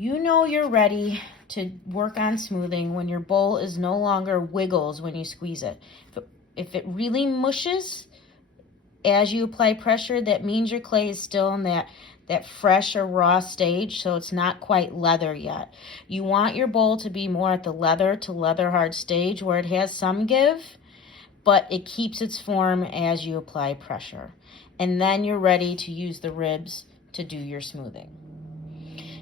You know you're ready to work on smoothing when your bowl is no longer wiggles when you squeeze it. If it really mushes as you apply pressure, that means your clay is still in that fresh or raw stage, so it's not quite leather yet. You want your bowl to be more at the leather to leather hard stage where it has some give, but it keeps its form as you apply pressure. And then you're ready to use the ribs to do your smoothing.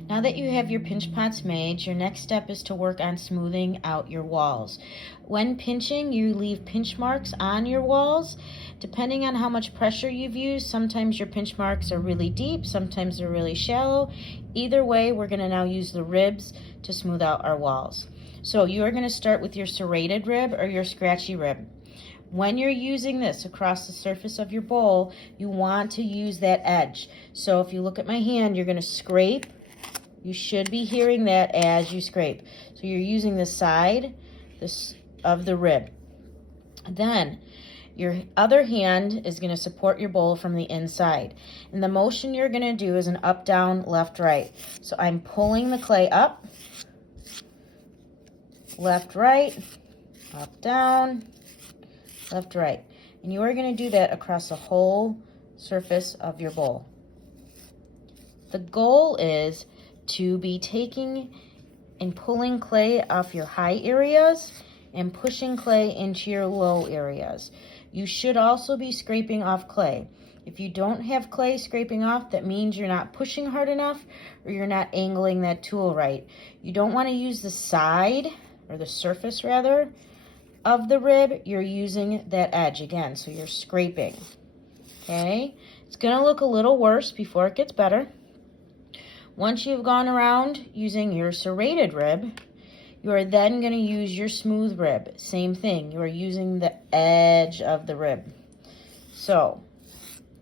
Now that you have your pinch pots made, your next step is to work on smoothing out your walls. When pinching, you leave pinch marks on your walls. Depending on how much pressure you've used, sometimes your pinch marks are really deep, sometimes they're really shallow. Either way, we're going to now use the ribs to smooth out our walls. So you're going to start with your serrated rib or your scratchy rib. When you're using this across the surface of your bowl, you want to use that edge. So if you look at my hand, you're going to scrape. You should be hearing that as you scrape. So you're using the side of the rib. Then your other hand is going to support your bowl from the inside. And the motion you're going to do is an up, down, left, right. So I'm pulling the clay up, left, right, up, down, left, right. And you are going to do that across the whole surface of your bowl. The goal is to be taking and pulling clay off your high areas and pushing clay into your low areas. You should also be scraping off clay. If you don't have clay scraping off, that means you're not pushing hard enough or you're not angling that tool right. You don't want to use the side, or the surface rather, of the rib. You're using that edge again, so you're scraping. Okay? It's going to look a little worse before it gets better. Once you've gone around using your serrated rib, you are then going to use your smooth rib. Same thing, you are using the edge of the rib. So,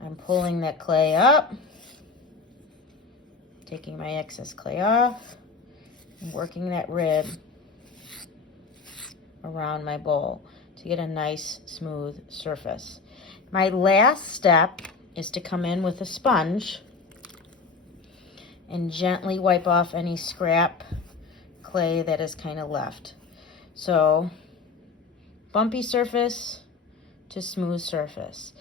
I'm pulling that clay up, taking my excess clay off, and working that rib around my bowl to get a nice smooth surface. My last step is to come in with a sponge and gently wipe off any scrap clay that is kind of left. So, bumpy surface to smooth surface.